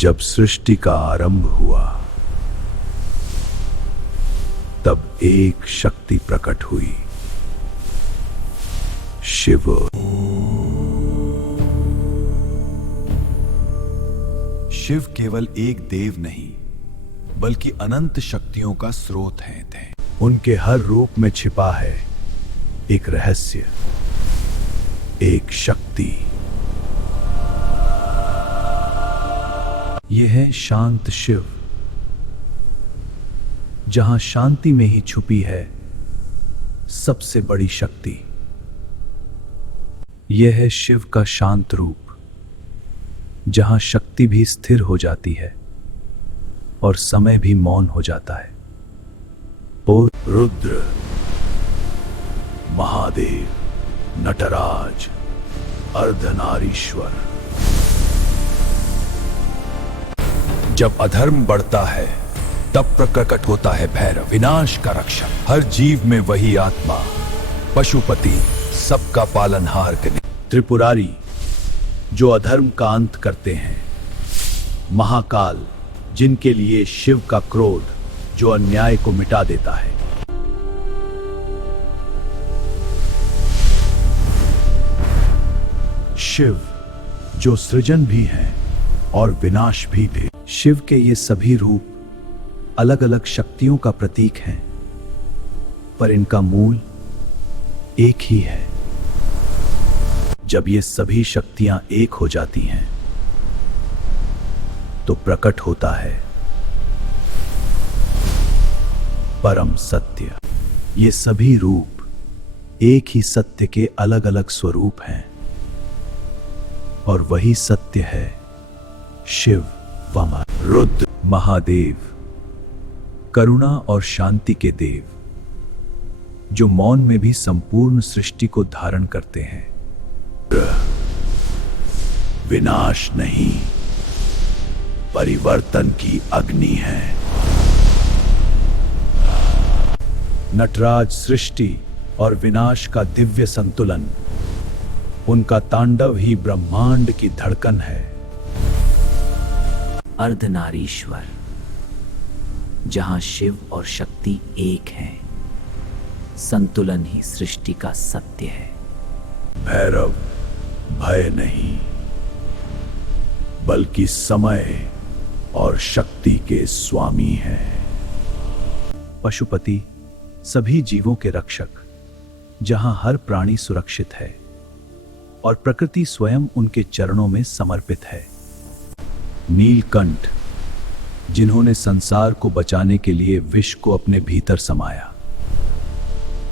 जब सृष्टि का आरंभ हुआ तब एक शक्ति प्रकट हुई, शिव। शिव केवल एक देव नहीं बल्कि अनंत शक्तियों का स्रोत थे। उनके हर रूप में छिपा है एक रहस्य, एक शक्ति। यह है शांत शिव, जहां शांति में ही छुपी है सबसे बड़ी शक्ति। यह है शिव का शांत रूप, जहां शक्ति भी स्थिर हो जाती है और समय भी मौन हो जाता है। और रुद्र, महादेव, नटराज, अर्धनारीश्वर। जब अधर्म बढ़ता है तब प्रकट होता है भैरव, विनाश का रक्षक। हर जीव में वही आत्मा, पशुपति, सबका पालनहार करने। त्रिपुरारी, जो अधर्म का अंत करते हैं। महाकाल, जिनके लिए शिव का क्रोध, जो अन्याय को मिटा देता है। शिव, जो सृजन भी हैं और विनाश भी। शिव के ये सभी रूप अलग अलग शक्तियों का प्रतीक हैं, पर इनका मूल एक ही है। जब ये सभी शक्तियां एक हो जाती हैं तो प्रकट होता है परम सत्य। ये सभी रूप एक ही सत्य के अलग अलग स्वरूप हैं और वही सत्य है शिव व रुद्र। महादेव, करुणा और शांति के देव, जो मौन में भी संपूर्ण सृष्टि को धारण करते हैं। विनाश नहीं, परिवर्तन की अग्नि है। नटराज, सृष्टि और विनाश का दिव्य संतुलन। उनका तांडव ही ब्रह्मांड की धड़कन है। अर्धनारीश्वर, जहां शिव और शक्ति एक हैं, संतुलन ही सृष्टि का सत्य है। भैरव, भय नहीं बल्कि समय और शक्ति के स्वामी हैं। पशुपति, सभी जीवों के रक्षक, जहां हर प्राणी सुरक्षित है और प्रकृति स्वयं उनके चरणों में समर्पित है। नीलकंठ, जिन्होंने संसार को बचाने के लिए विष को अपने भीतर समाया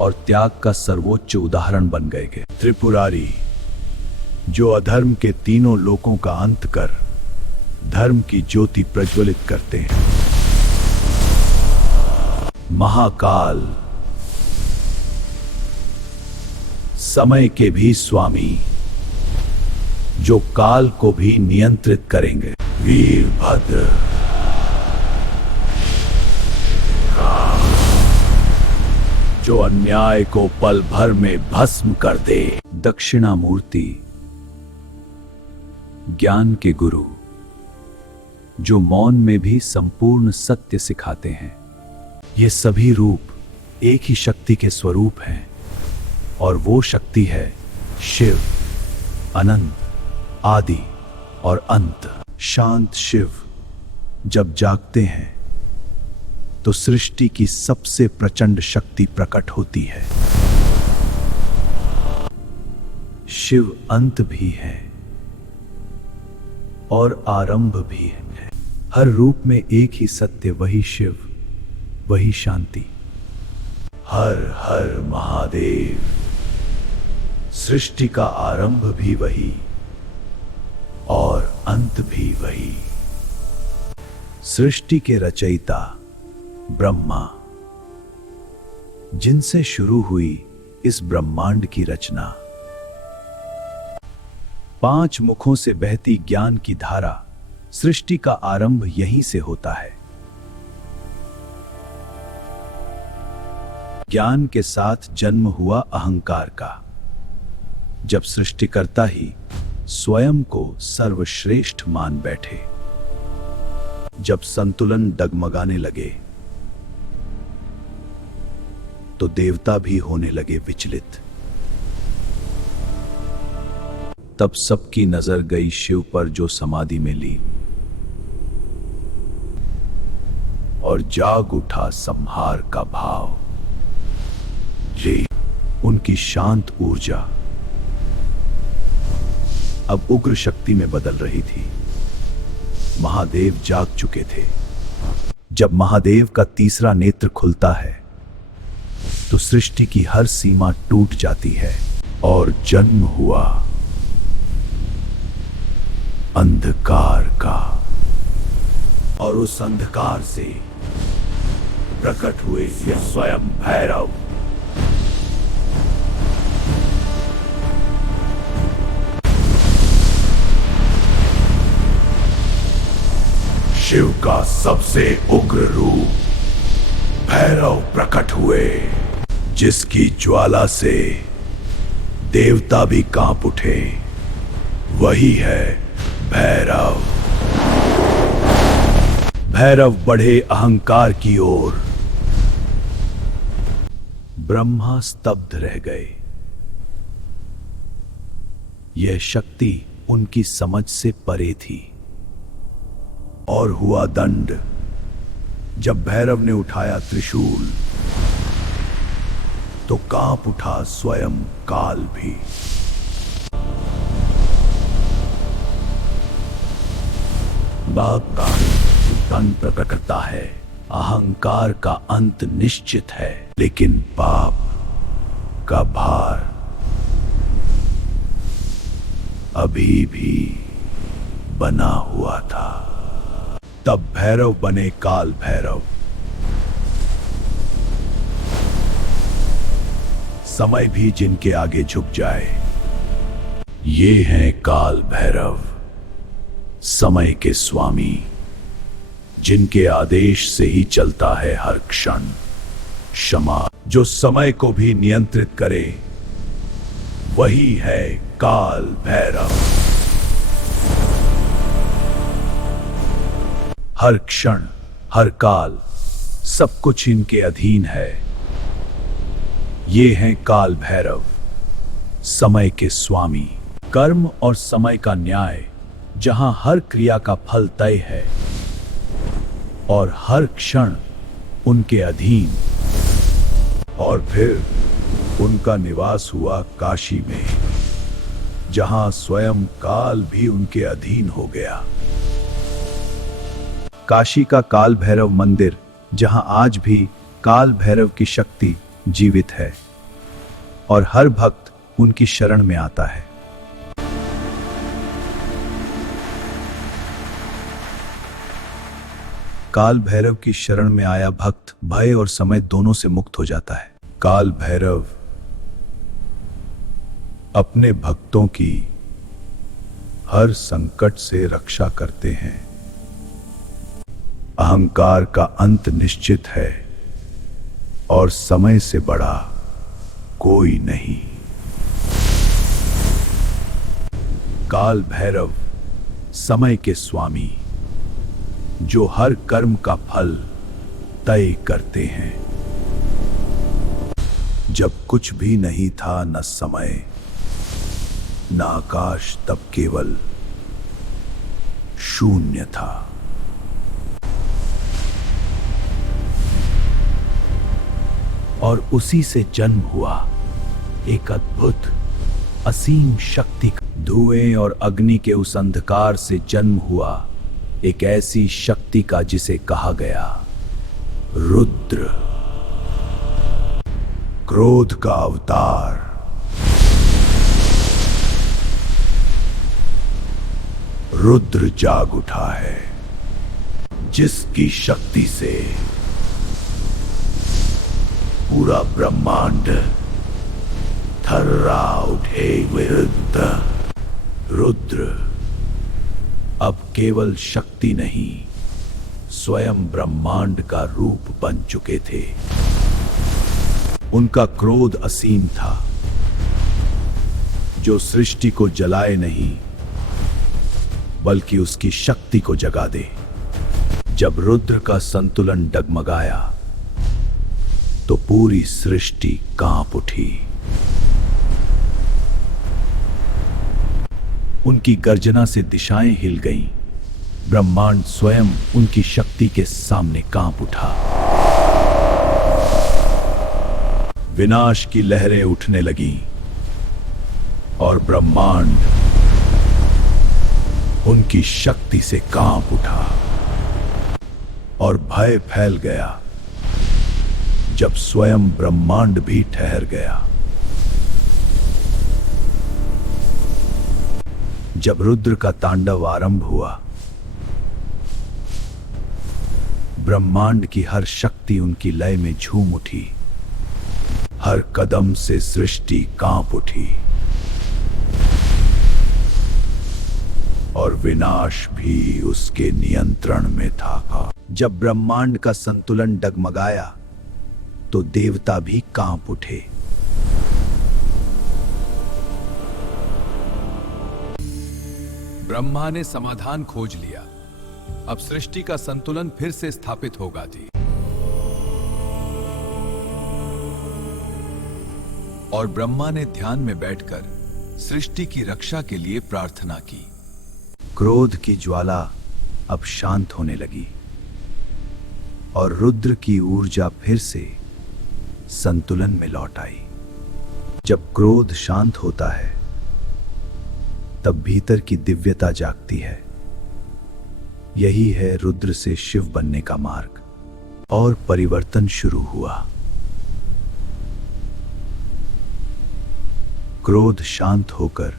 और त्याग का सर्वोच्च उदाहरण बन गए। त्रिपुरारी, जो अधर्म के तीनों लोकों का अंत कर धर्म की ज्योति प्रज्वलित करते हैं। महाकाल, समय के भी स्वामी, जो काल को भी नियंत्रित करेंगे। वीरभद्र, जो अन्याय को पल भर में भस्म कर दे। दक्षिणामूर्ति, ज्ञान के गुरु, जो मौन में भी संपूर्ण सत्य सिखाते हैं। ये सभी रूप एक ही शक्ति के स्वरूप हैं और वो शक्ति है शिव, अनंत, आदि और अंत। शांत शिव जब जागते हैं तो सृष्टि की सबसे प्रचंड शक्ति प्रकट होती है। शिव अंत भी है और आरंभ भी है। हर रूप में एक ही सत्य, वही शिव, वही शांति। हर हर महादेव। सृष्टि का आरंभ भी वही और अंत भी वही। सृष्टि के रचयिता ब्रह्मा, जिनसे शुरू हुई इस ब्रह्मांड की रचना। 5 मुखों से बहती ज्ञान की धारा। सृष्टि का आरंभ यहीं से होता है। ज्ञान के साथ जन्म हुआ अहंकार का, जब सृष्टिकर्ता ही स्वयं को सर्वश्रेष्ठ मान बैठे। जब संतुलन डगमगाने लगे तो देवता भी होने लगे विचलित। तब सबकी नजर गई शिव पर, जो समाधि में ली, और जाग उठा संहार का भाव। ये उनकी शांत ऊर्जा अब उग्र शक्ति में बदल रही थी। महादेव जाग चुके थे। जब महादेव का तीसरा नेत्र खुलता है तो सृष्टि की हर सीमा टूट जाती है और जन्म हुआ अंधकार का। और उस अंधकार से प्रकट हुए ये स्वयं भैरव। शिव का सबसे उग्र रूप भैरव प्रकट हुए, जिसकी ज्वाला से देवता भी कांप उठे। वही है भैरव। भैरव बढ़े अहंकार की ओर। ब्रह्मा स्तब्ध रह गए। यह शक्ति उनकी समझ से परे थी। और हुआ दंड। जब भैरव ने उठाया त्रिशूल तो कांप उठा स्वयं काल भी। बाप का अंत प्रकट करता है। अहंकार का अंत निश्चित है, लेकिन पाप का भार अभी भी बना हुआ था। तब भैरव बने काल भैरव। समय भी जिनके आगे झुक जाए। ये हैं काल भैरव, समय के स्वामी, जिनके आदेश से ही चलता है हर क्षण। क्षमा, जो समय को भी नियंत्रित करे, वही है काल भैरव। हर क्षण, हर काल, सब कुछ इनके अधीन है। ये हैं काल भैरव, समय के स्वामी। कर्म और समय का न्याय, जहां हर क्रिया का फल तय है और हर क्षण उनके अधीन। और फिर उनका निवास हुआ काशी में, जहां स्वयं काल भी उनके अधीन हो गया। काशी का काल भैरव मंदिर, जहां आज भी काल भैरव की शक्ति जीवित है और हर भक्त उनकी शरण में आता है। काल भैरव की शरण में आया भक्त भय और समय दोनों से मुक्त हो जाता है। काल भैरव अपने भक्तों की हर संकट से रक्षा करते हैं। अहंकार का अंत निश्चित है और समय से बड़ा कोई नहीं। काल भैरव, समय के स्वामी, जो हर कर्म का फल तय करते हैं। जब कुछ भी नहीं था, न समय न आकाश, तब केवल शून्य था। और उसी से जन्म हुआ एक अद्भुत असीम शक्ति। धुएं और अग्नि के उस अंधकार से जन्म हुआ एक ऐसी शक्ति का जिसे कहा गया रुद्र, क्रोध का अवतार। रुद्र जाग उठा है, जिसकी शक्ति से पूरा ब्रह्मांड थर्रा उठे। विरुद्ध रुद्र अब केवल शक्ति नहीं, स्वयं ब्रह्मांड का रूप बन चुके थे। उनका क्रोध असीम था, जो सृष्टि को जलाए नहीं बल्कि उसकी शक्ति को जगा दे। जब रुद्र का संतुलन डगमगाया तो पूरी सृष्टि कांप उठी। उनकी गर्जना से दिशाएं हिल गईं। ब्रह्मांड स्वयं उनकी शक्ति के सामने कांप उठा। विनाश की लहरें उठने लगीं और ब्रह्मांड उनकी शक्ति से कांप उठा और भय फैल गया जब स्वयं ब्रह्मांड भी ठहर गया। जब रुद्र का तांडव आरंभ हुआ, ब्रह्मांड की हर शक्ति उनकी लय में झूम उठी। हर कदम से सृष्टि कांप उठी और विनाश भी उसके नियंत्रण में था। जब ब्रह्मांड का संतुलन डगमगाया तो देवता भी कांप उठे। ब्रह्मा ने समाधान खोज लिया। अब सृष्टि का संतुलन फिर से स्थापित होगा जी। और ब्रह्मा ने ध्यान में बैठकर सृष्टि की रक्षा के लिए प्रार्थना की। क्रोध की ज्वाला अब शांत होने लगी और रुद्र की ऊर्जा फिर से संतुलन में लौट आई। जब क्रोध शांत होता है तब भीतर की दिव्यता जागती है। यही है रुद्र से शिव बनने का मार्ग। और परिवर्तन शुरू हुआ। क्रोध शांत होकर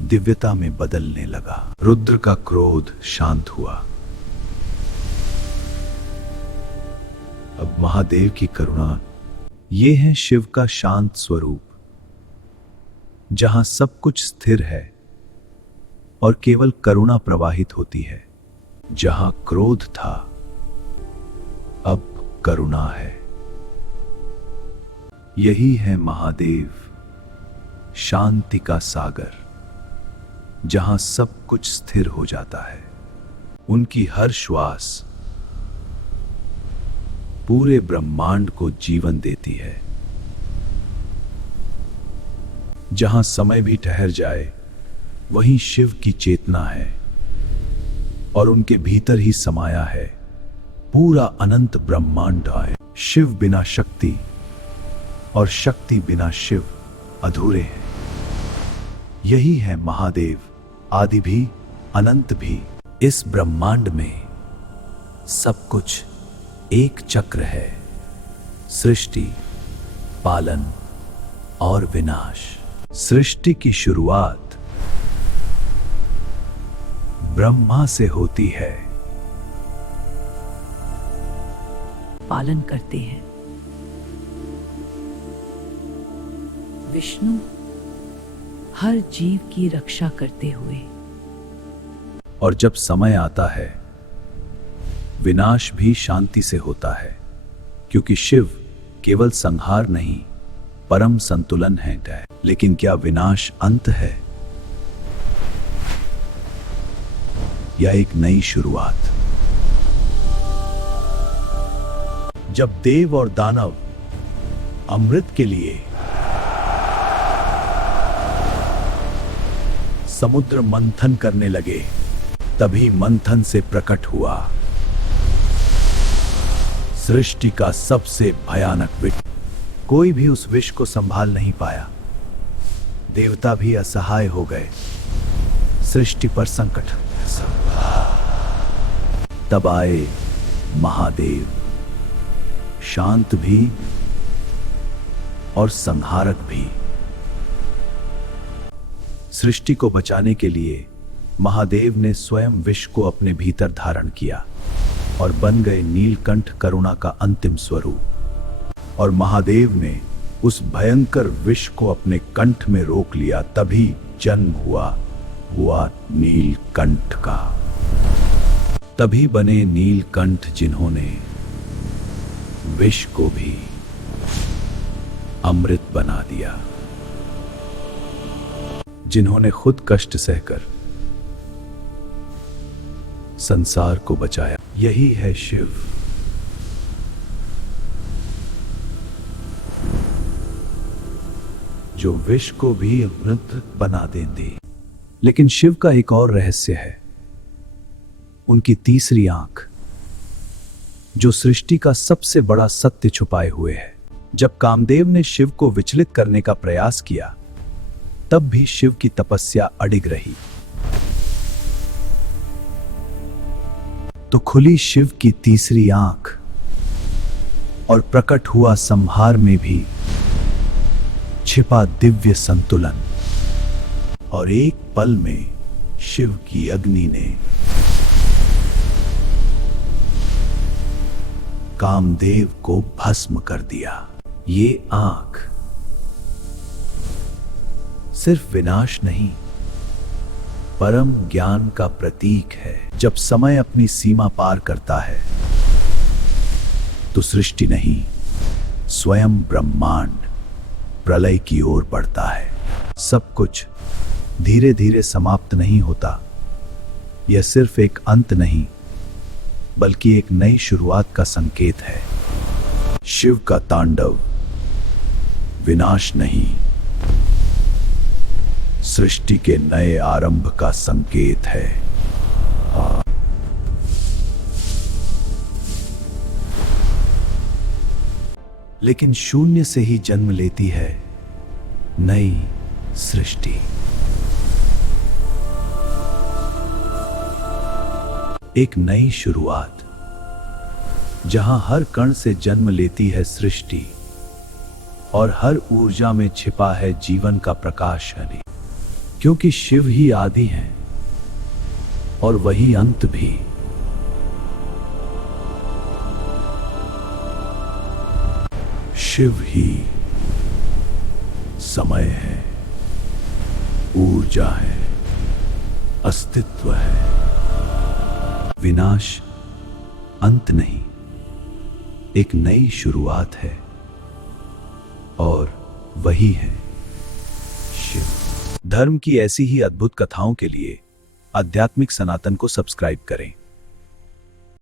दिव्यता में बदलने लगा। रुद्र का क्रोध शांत हुआ। अब महादेव की करुणा, ये है शिव का शांत स्वरूप, जहां सब कुछ स्थिर है और केवल करुणा प्रवाहित होती है। जहां क्रोध था, अब करुणा है। यही है महादेव, शांति का सागर, जहां सब कुछ स्थिर हो जाता है। उनकी हर श्वास पूरे ब्रह्मांड को जीवन देती है। जहां समय भी ठहर जाए, वहीं शिव की चेतना है और उनके भीतर ही समाया है पूरा अनंत ब्रह्मांड। आए शिव बिना शक्ति और शक्ति बिना शिव अधूरे हैं। यही है महादेव, आदि भी अनंत भी। इस ब्रह्मांड में सब कुछ एक चक्र है, सृष्टि, पालन और विनाश। सृष्टि की शुरुआत ब्रह्मा से होती है। पालन करते हैं विष्णु, हर जीव की रक्षा करते हुए। और जब समय आता है, विनाश भी शांति से होता है, क्योंकि शिव केवल संहार नहीं, परम संतुलन है। लेकिन क्या विनाश अंत है या एक नई शुरुआत? जब देव और दानव अमृत के लिए समुद्र मंथन करने लगे, तभी मंथन से प्रकट हुआ सृष्टि का सबसे भयानक विष। कोई भी उस विष को संभाल नहीं पाया। देवता भी असहाय हो गए। सृष्टि पर संकट। तब आए महादेव, शांत भी और संहारक भी। सृष्टि को बचाने के लिए महादेव ने स्वयं विष को अपने भीतर धारण किया और बन गए नीलकंठ, करुणा का अंतिम स्वरूप। और महादेव ने उस भयंकर विष को अपने कंठ में रोक लिया, तभी जन्म हुआ नीलकंठ का। तभी बने नीलकंठ जिन्होंने विष को भी अमृत बना दिया, जिन्होंने खुद कष्ट सहकर संसार को बचाया। यही है शिव। जो विष को भी अमृत बना देंगे। लेकिन शिव का एक और रहस्य है, उनकी तीसरी आंख, जो सृष्टि का सबसे बड़ा सत्य छुपाए हुए है। जब कामदेव ने शिव को विचलित करने का प्रयास किया, तब भी शिव की तपस्या अडिग रही। तो खुली शिव की तीसरी आंख और प्रकट हुआ संहार में भी छिपा दिव्य संतुलन। और एक पल में शिव की अग्नि ने कामदेव को भस्म कर दिया। ये आंख सिर्फ विनाश नहीं, परम ज्ञान का प्रतीक है। जब समय अपनी सीमा पार करता है, तो सृष्टि नहीं, स्वयं ब्रह्मांड प्रलय की ओर बढ़ता है। सब कुछ धीरे धीरे समाप्त नहीं होता। यह सिर्फ एक अंत नहीं, बल्कि एक नई शुरुआत का संकेत है। शिव का तांडव विनाश नहीं, सृष्टि के नए आरंभ का संकेत है। लेकिन शून्य से ही जन्म लेती है नई सृष्टि। एक नई शुरुआत, जहां हर कण से जन्म लेती है सृष्टि और हर ऊर्जा में छिपा है जीवन का प्रकाश। क्योंकि शिव ही आदि है और वही अंत भी। शिव ही समय है, ऊर्जा है, अस्तित्व है। विनाश अंत नहीं, एक नई शुरुआत है, और वही है शिव। धर्म की ऐसी ही अद्भुत कथाओं के लिए आध्यात्मिक सनातन को सब्सक्राइब करें।